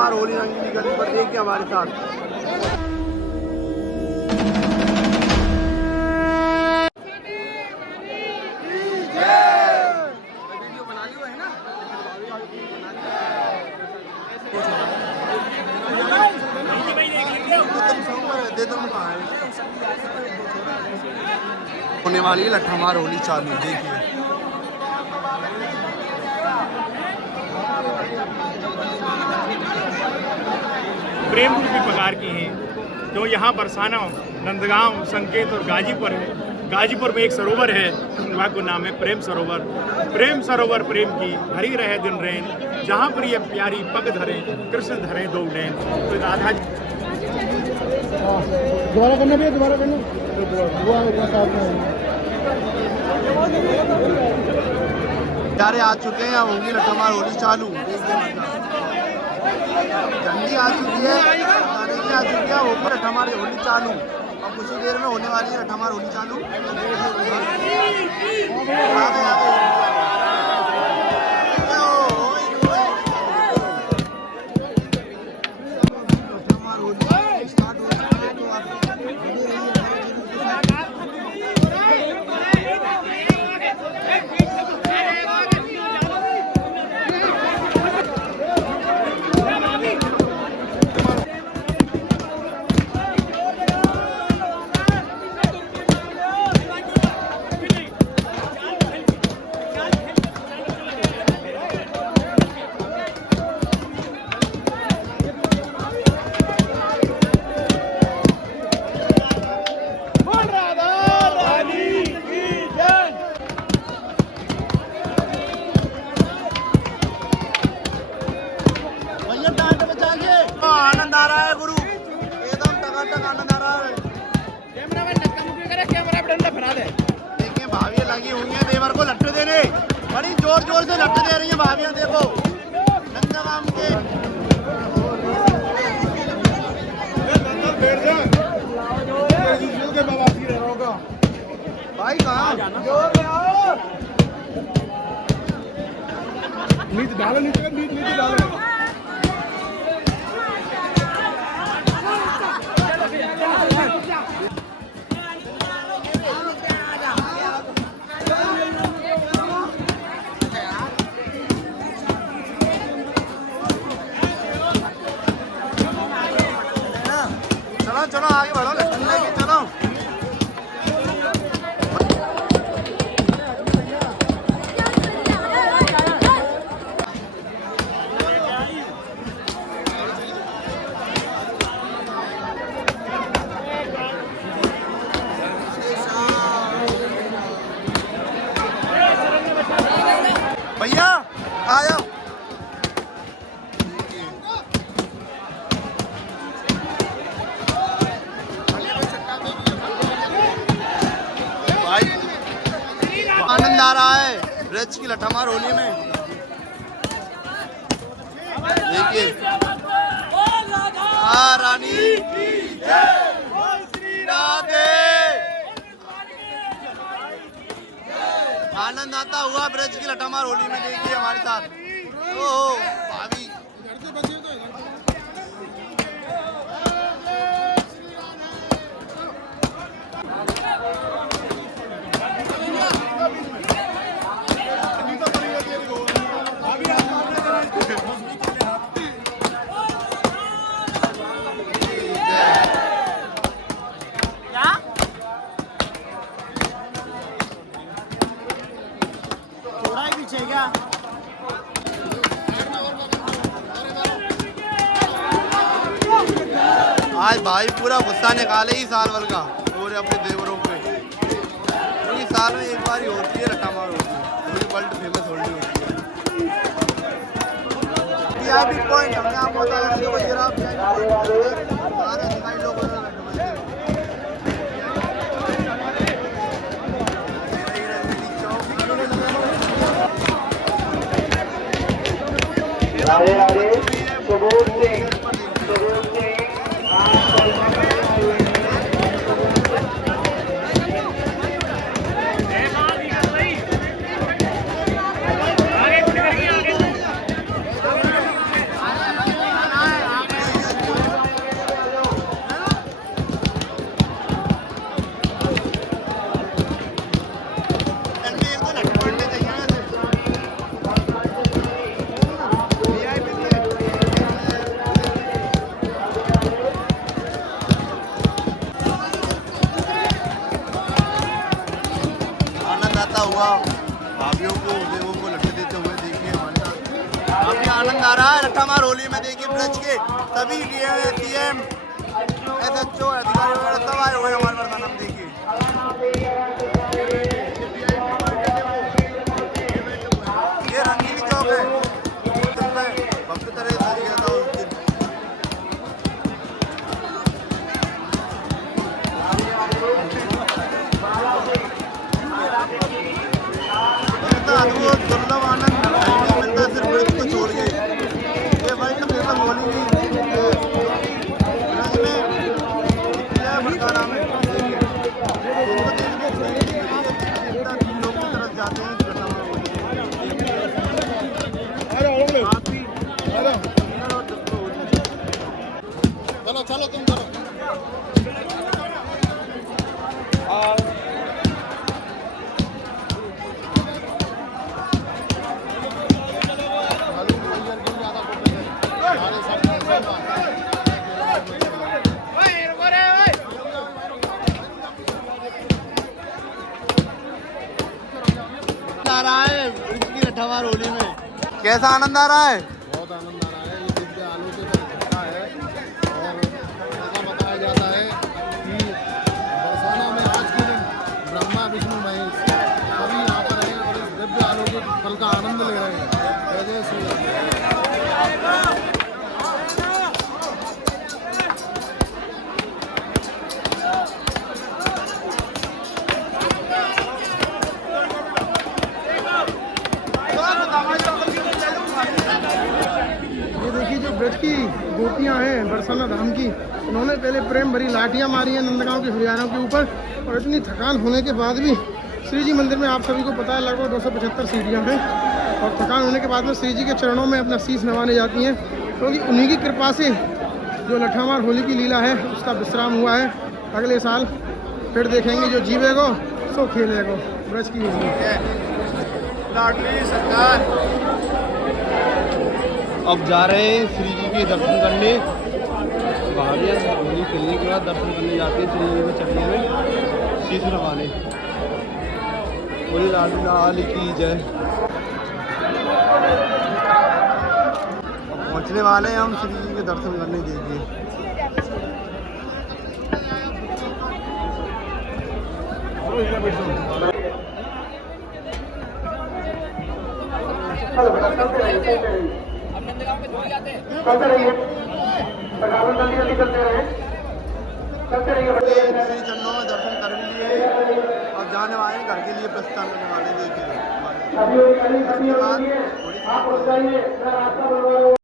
लठमार होली रंगीली गली पर देखिए हमारे साथ। होने वाली है लठमार होली चालू, देखिए। प्रेम रूपी पगार की है जो यहाँ बरसाना, नंदगांव, संकेत और गाजीपुर है। गाजीपुर में एक सरोवर है, वहाँ को नाम है प्रेम सरोवर। प्रेम सरोवर प्रेम की भरी रहे दिन रैन, जहाँ पर ये प्यारी पग धरे कृष्ण धरे दो नैन। तो राधा दोबारा करना भी, दोबारा करना प्यारे आ चुके हैं, होंगी लठमार होली चालू। ठंडी आ चुकी है, गाने की आ चुकी है, होगी लठमार होली चालू। अब कुछ ही देर में होने वाली है लठमार होली चालू। आनंद आ रहा है गुरु, एकदम टकाटक आनंद आ रहा है। कैमरा दे। देखिए भाभियाँ लगी हुई हैं देवर को लट्टे देने, बड़ी जोर जोर से लट्टे दे रही हैं भाभियाँ। देखो नंदगाम के भाई कहाँ नीचे डालो, नीचे नीचे डालो। चलो चलो आगे बढ़ो, लट्टन लेके चलो। भैया आ जाओ। आनंद आ रहा है ब्रज की लठमार होली में, देखिए। रानी की जय, बोल श्री राधे। आनंद आता हुआ ब्रज की लठमार होली में, देखिए हमारे साथ। ओहो भाभी आज भाई पूरा गुस्सा निकाले ही साल भर का और अपने देवरों पे, क्योंकि साल में एक बार ही होती है लठमार होती है, पूरी वर्ल्ड फेमस होली होती है। वीआईपी पॉइंट हमने आपको बताया कि सारे दिखाई लोगों ने राधे राधे। सुबोध सिंह, सुबोध सिंह खड़ा हुआ भाभीयों को देवों को लट्ठे देते हुए देखिए हमारे साथ काफी आनंद आ रहा है लट्ठामार होली में। देखिए ब्रज के सभी CM SHO अधिकारी वगैरह सब आए हुए हैं हमारे बरसाना में। देखिए ये रंगीली चौक है जिसमें भव्य तरह से सज गया था उस दिन। अद्भुत दुर्लभ आनंद नहीं मिलता सिर्फ ब्रज को छोड़ के। ये वर्ल्ड फेमस होली की ब्रज में बरसाना में लोग की तरफ जाते हैं चलो चलो तुम चलो। आ रहा है इसकी लट्ठामार होली में कैसा आनंद आ रहा है? बहुत आनंद आ रहा है। ये दिव्य आलोक का झंडा है और ऐसा बताया जाता है कि बरसाना में आज के दिन ब्रह्मा विष्णु महेश सभी यहाँ पर हैं और इस दिव्य आलोक फल का आनंद ले रहे हैं। जय जय श्री राम। ये देखिए जो ब्रज की गोपियाँ हैं बरसाना धाम की, उन्होंने पहले प्रेम भरी लाठियाँ मारी हैं नंदगांव के हरियाणा के ऊपर। और इतनी थकान होने के बाद भी श्री जी मंदिर में आप सभी को पता है लगभग 275 सीढ़ियाँ हैं और थकान होने के बाद में श्री जी के चरणों में अपना शीश नवाने जाती हैं, क्योंकि उन्हीं की कृपा से जो लट्ठामार होली की लीला है उसका विश्राम हुआ है। अगले साल फिर देखेंगे जो जीवेगो सो खेलेगो ब्रज की लाडली सरकार। अब जा रहे हैं श्री जी के दर्शन करने। भाभियाँ होली खेलने के बाद दर्शन करने जाते हैं श्री जी में चढ़ने में शीश नवाने। बोली लाडली की जय। पहुँचने वाले हैं हम श्री जी के दर्शन करने के लिए। चलते रहिए, जल्दी चलते रहे, चलते रहिए। श्री चरणों में दर्शन कर लिए। अब जाने वाले हैं घर के लिए प्रस्थान करने वाले। देखिए अभी थोड़ी सी